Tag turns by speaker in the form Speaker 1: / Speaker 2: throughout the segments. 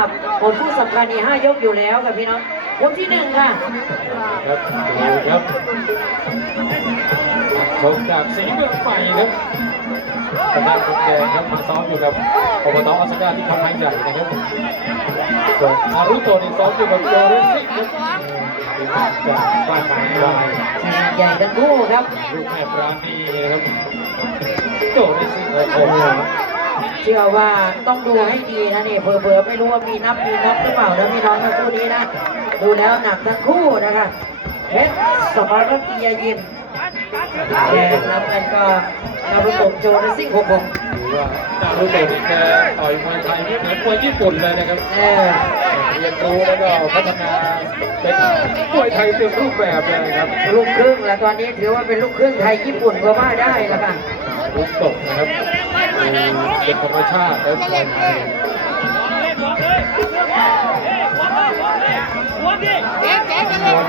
Speaker 1: ครับผลผู้สำคัญนี่ห้ายกอยู่แล้วค่ะพี่น้องยกที่หนึ่งค่ะ
Speaker 2: ครับดูครับชมจากสีเมืองใหม่ครับทางด้านมุมแดงครับมาซ้อมอยู่กับอบตออสการ์ที่คำพังใหญ่นะครับส่วนอารุโตะนี่ซ้อมอยู่กับโจเรซิกครับจากบ้านหมายลาย
Speaker 1: ทีมใหญ่ทั้งคู่ครับ
Speaker 2: ลูกแม่ปราณีนะครับโจเรซิกโอ้โห
Speaker 1: เชื่อว่าต้องดูให้ดีนะนี่เผลอๆไม่รู้ว่ามีนับมีนับหรือเปล่านะพี่น้องทั้งคู่นี้นะ ดูแล้วหนักทั้งคู่นะคะเพชรสมรกียายิมแดงน้ำเงินก็นารุโตะโจนซิ่งหกหก
Speaker 2: ถือว่าอารุโตะนี่แกต่อยมวยไทยไม่เหมือนมวยญี่ปุ่นเลยนะครับ
Speaker 1: เออ
Speaker 2: เรียนรู้แล้วก็พัฒนาเป็นมวยไทยเต็มรูปแบบเลยครับ
Speaker 1: ลูกครึ่งแล้วตอนนี้ถือว่าเป็นลูกครึ่งไทยญี่ปุ่นก็ว่าได้แล้วค่ะ
Speaker 2: ลูกตกนะครับ เป็นธรรมชาติแล้วมวยไทย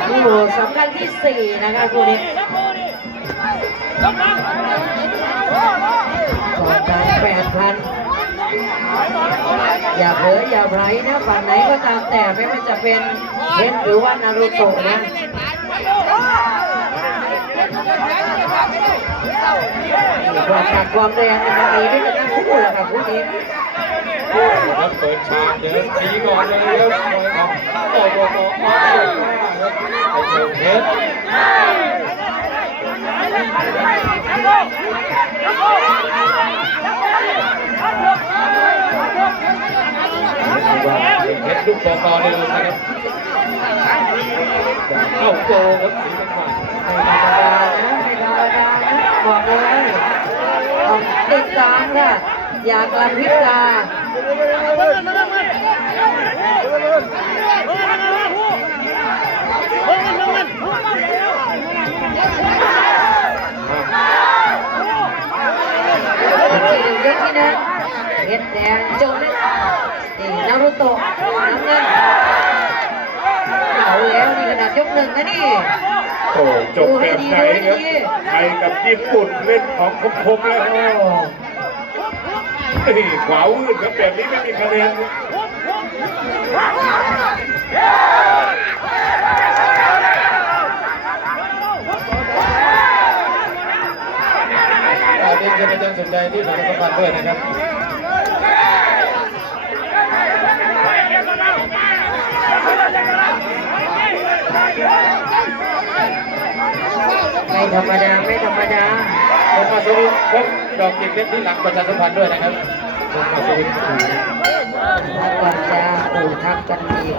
Speaker 1: คู่สำคัญที่สี่นะคะคู่นี้ต่อการแปดพันอย่าเผลออย่าไพรนะฝั่งไหนก็ตามแต่ไม่ว่าจะเป็นเพชรหรือว่านารูโตะนะ ความหนักความแรงเนี่ยมันมีด้วยกันทั้งคู่แหละค่ะคู่นี้
Speaker 2: ครับเปิดฉากเดินตีก่อนเลยครับมวยของโอ้โหโอ้โหครับไอ้เจ้าเพชรเพชรลูกบอลเดิมนะครับเข้าโกครับสีมันใหม่
Speaker 1: ไม่ธรรมดาน บอกเลยต้องติดตามค่ะอยากลันพิตาที่หนึ่งยกที่หนึ่งเพชรแดงโจนนี่นารุโตะน้ำเงินเอาแล้วนี่ขนาดยกหนึ่งนะนี่
Speaker 3: โอ้จบแบบไหนครับไทยกับญี่ปุ่นเล่นของคมๆแล้วนี่ขวาอื่นครับแบบนี้ไม่มีคะแนน
Speaker 2: อ่าเรียนเชิญอาจารย์สนใจที่ประชาสัมพันธ์ด้วยนะครับ
Speaker 1: ไม่ธรรมดาไม่ธรรมดา
Speaker 2: ผมมาสรุปพบดอกจิกเล็กที่หลังประชาสัมพันธ์ด้วยนะครับผมมาสรุป
Speaker 1: ถ้าก่อนจะปูทับกันอีก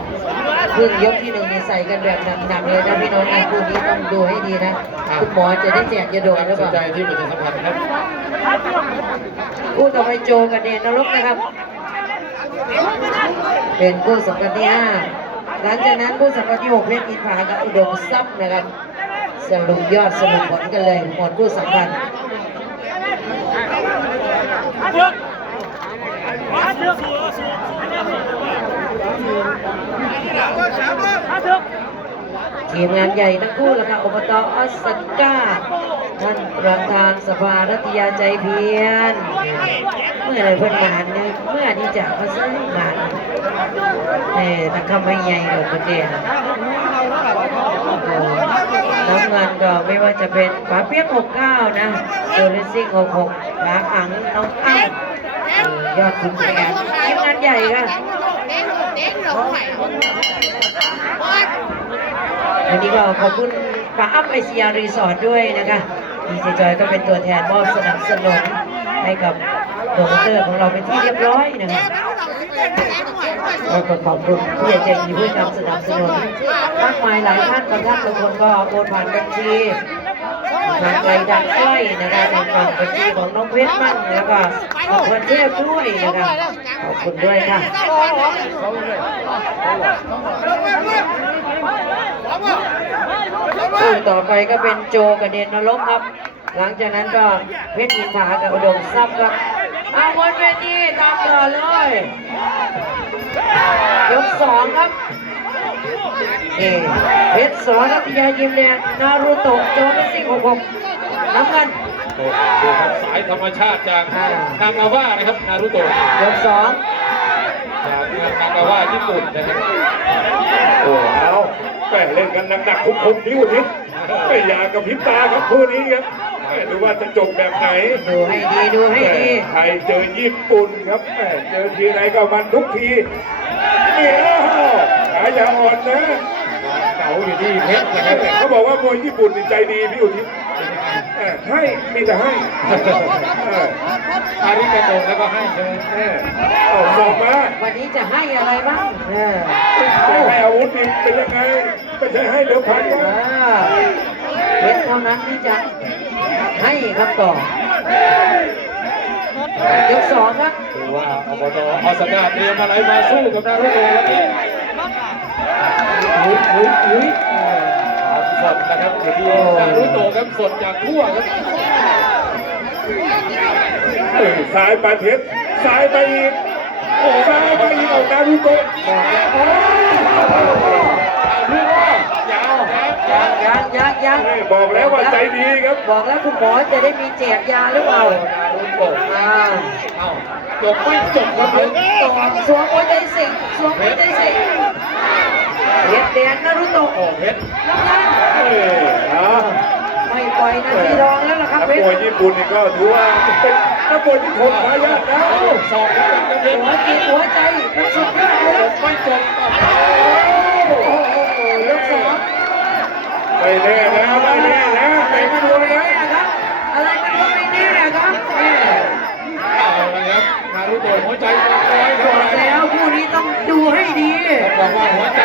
Speaker 1: เพิ่งยกที่หนึ่งนี่ใส่กันแบบหนักๆเลยนะพี่น้องนะคู่นี้ต้องดูให้ดีนะคุณหมอจะได้แจกยาโดนหรือ
Speaker 2: ส
Speaker 1: เป
Speaker 2: นใจ
Speaker 1: ล่า
Speaker 2: ที่ประชาสัมพันธ์นะครับ
Speaker 1: คู่ต่อไปโจกับเดนนรกนะครับ เป็นคู่สำคัญที่ห้าหลังจากนั้นคู่สำคัญที่หกเพชรอินทรากับอุดมทรัพย์นะครับ สรุปยอดสรุปผลกันเลยหมดคู่สำคัญทีมงานใหญ่ทั้งคู่ล้วค่ะอบตออสก้าท่านประธานสภารัตยาใจเพียรเมื่อไรเพิ่อนงานเนี่ยเมื่อที่จะมาซื้องานเอ่ตะคำไม่ใหญ่กับประเด็นน้ำงานก็ไม่ว่าจะเป็นฝาเปียก69 นะโดเลซิ่ง66ขาขังน้องอ้ำเอ่อยอดขุนแผนทีมงานใหญ่ค่ะวันนี้ก็ขอบคุณป้าอัพไอซีอารีสอร์ทด้วยนะคะดีเจจอยก็เป็นตัวแทนมอบสนับสนุนให้กับโปรโมเตอร์ของเราเป็นที่เรียบร้อยนะคะ แล้วก็ขอบคุณผู้ใหญ่ใจดีผู้ให้การสนับสนุนมากมายหลายท่านบางท่านบางคนก็โอนผ่านบัญชีทางไกลทางใกล้นะคะทางฝั่งบัญชีของน้องเพชรมั่งแล้วก็ของคนเทพด้วยนะคะขอบคุณด้วยค่ะคู่ต่อไปก็เป็นโจกับเดนนรกครับ หลังจากนั้นก็เพชรอินทรากับอุดมทรัพย์ครับเอาบนเวทีต่อ ยยกสองครับเอเพชรสอนรัตยายิมเนี่ยนารูโตะโจมิซิ่งหกหกน้ำเงิน
Speaker 2: โอ้โหดูครับสายธรรมชาติจากนางาว่านะครับนารุโตะ
Speaker 1: ยกสอง
Speaker 2: จากเมืองนากาว่าญี่ปุ่นนะครับ
Speaker 3: โอ้เอาแม่เล่นกันหนักๆคมๆนิ้วทิศไม่อยากกับพริบตาครับคู่นี้ครับแม่ ดูว่าจะจบแบบไหน
Speaker 1: ดูให้ดีดูให้
Speaker 3: แม่
Speaker 1: ดี
Speaker 3: ไทยเจอญี่ปุ่นครับแม่เจอทีไหนก็มันทุกทีนี่อ้าวขาอย่าอ่อนนะ
Speaker 2: เก๋าอยู่ที่เพชรนะครับ
Speaker 3: เขาบอกว่ามวยญี่ปุ่นนี่ใจดีพี่อุทิศเออให้มีแต่ให้เออ
Speaker 2: อาริกาโตะแล้วก็ให้ใช่ไหม
Speaker 3: เออเอาส่งมา
Speaker 1: วันนี้จะให้อะไรบ้างเออ
Speaker 3: ไม่ให้อาวุธนี่เป็นยังไงไม่ใช่ให้เดี๋ยวพัน
Speaker 1: เอ
Speaker 3: นะ
Speaker 1: อเพชรเท่านั้นที่จะ ให้คำตอบยกสองครับ
Speaker 2: ดูว่าอบตออสการ์เตรียมอะไรมาสู้กับนารุโตะวันนี้
Speaker 1: อุ้ยอุ้ยอุ้ย
Speaker 2: เอาสดนะครับอยู่ที่นารุโตะครับสดจากทั่วครับ
Speaker 3: เออซ้ายไปเพชรซ้ายไปอีกโอ้ซ้ายไปอีกเอานารุโตะโอ้
Speaker 2: เอาลูกว่ายาวนะ
Speaker 1: ยังยังยัง
Speaker 3: ย บอกแล้วว่าใจดีครับ
Speaker 1: บอกแล้วคุณหมอจะได้มีแจกยาหรือเปล่า
Speaker 2: นารุโตะ
Speaker 1: อ่า
Speaker 2: เอ้าจบไม่จบครับเพชร
Speaker 1: ต่อสวมหัวใจสิงสวมหัวใจสิงเด็ดแดงนารุโตะ
Speaker 2: โอ้เพชร
Speaker 1: น้ำเงิน
Speaker 3: เออเอา
Speaker 1: ไม่ปล่อยนาทีรองแล้วล่ะครับ
Speaker 3: นัก
Speaker 1: เพช
Speaker 3: มวย
Speaker 1: ร
Speaker 3: ญี่ปุ่นนี่ก็ถือว่าเป็นนักมวยที่ทนทายาทนะ
Speaker 2: เอาสองครับเพชร
Speaker 1: หัวจิตหัวใจมันสุดยอดเลย
Speaker 2: จบไม่จบครับ
Speaker 1: โอ้โหยกสอง
Speaker 3: ไม่แน่นะไม่แน่นะ
Speaker 1: อะไร
Speaker 3: แต่
Speaker 1: กั
Speaker 3: ก็
Speaker 1: น
Speaker 3: ดู
Speaker 1: ไม่
Speaker 3: นะ
Speaker 1: แน่ครับ อะไรกันก็ไม่แน่ครับแม่
Speaker 2: เอาละครับนารุโตะหัวใจร้อย
Speaker 1: บ
Speaker 2: เท่า
Speaker 1: อก
Speaker 2: ไหร่
Speaker 1: แล้วคู่นี้ต้องดูให้ดี
Speaker 2: บอกว่าหัวใจ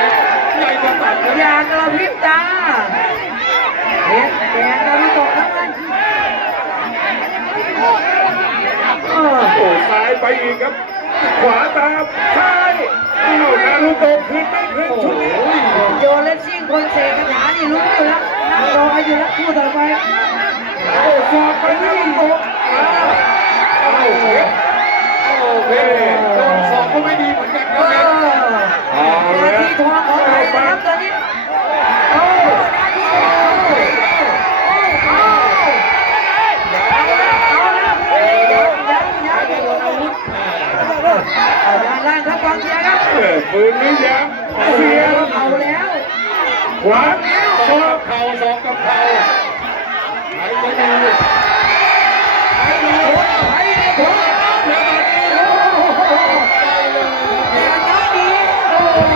Speaker 2: ใหญ่กว่าตับนะ
Speaker 1: อย่า กระพริบตาเด็ดแดงนารุโตะน้ำเงินเออ
Speaker 3: โอ้ซ้ายไปอีกครับ ขวาตามซ้ายอ้าวนารุโตะคืนไม่คืน
Speaker 2: โอ้
Speaker 3: ชุดนี้
Speaker 2: โห
Speaker 1: โยเลสซิ่งคนเสกคาถานี่รู้อยู่แล้วนั่งรออยู่แล้วคู่ต่อไป
Speaker 3: โอ้สอบไปนารุโตะอ้าวอ้าวเฮ้ย
Speaker 2: โอเคโดนสองก็ไม่ดีเหมือนกัน
Speaker 1: เอ
Speaker 2: ครับเพชร
Speaker 1: อ
Speaker 3: เอา
Speaker 1: นา
Speaker 3: แล้ว
Speaker 1: ทีทองของไทยนะครับตอนนี้โอ้นาทีทองเอาแล้วเอาแล้วยังยังยัง
Speaker 2: ไม่ได้โดนอาวุธ
Speaker 1: เอาด้านล่างครับกองเชียร์ครับ
Speaker 3: เออ ปืนนี้ยังเสีย
Speaker 1: เอาแล้ว
Speaker 3: ขวาสอบ
Speaker 2: เข่าสองกับเข่าไหนจะดู
Speaker 1: ไปเลยไปเลยโอ้โห
Speaker 2: แล้วตอนนี้
Speaker 1: อย่างนั้นดีโอ้โห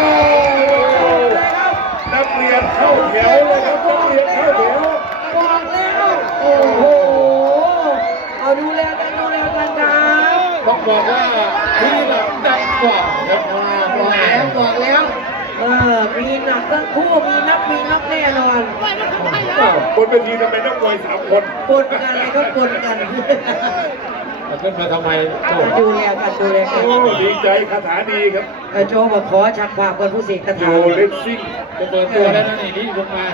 Speaker 1: เลยครับ
Speaker 3: นักเรียนเข้าแถวเลยครับนักเรียนเข้าแถว
Speaker 1: บอกแล้วโอ้โหเอาดูแลกันดูแลกันครับ
Speaker 2: ต้องบอกว่าที่หลังดังกว่าครับ
Speaker 1: อ่าบอกแล้วบอกแล้วเออมีหนักทั้งคู่ มีนับมีนับแน่นอน
Speaker 3: อ้าวบนเวทีทำไมนักมวยสามคน
Speaker 1: ปนกันเลยก็ปนกัน
Speaker 2: เอาขึ้นมาทำไมโจ้
Speaker 1: ดูแลกันดูแลกัน
Speaker 3: โอ้ดีใจคาถาดีครับ
Speaker 1: เออโจบอกขอชักภาพคนผู้เสกคา
Speaker 3: โย
Speaker 1: ถา
Speaker 3: เลสซิ่ง
Speaker 2: จะเปิดตัวแล้วนะนี่นี่ลงมา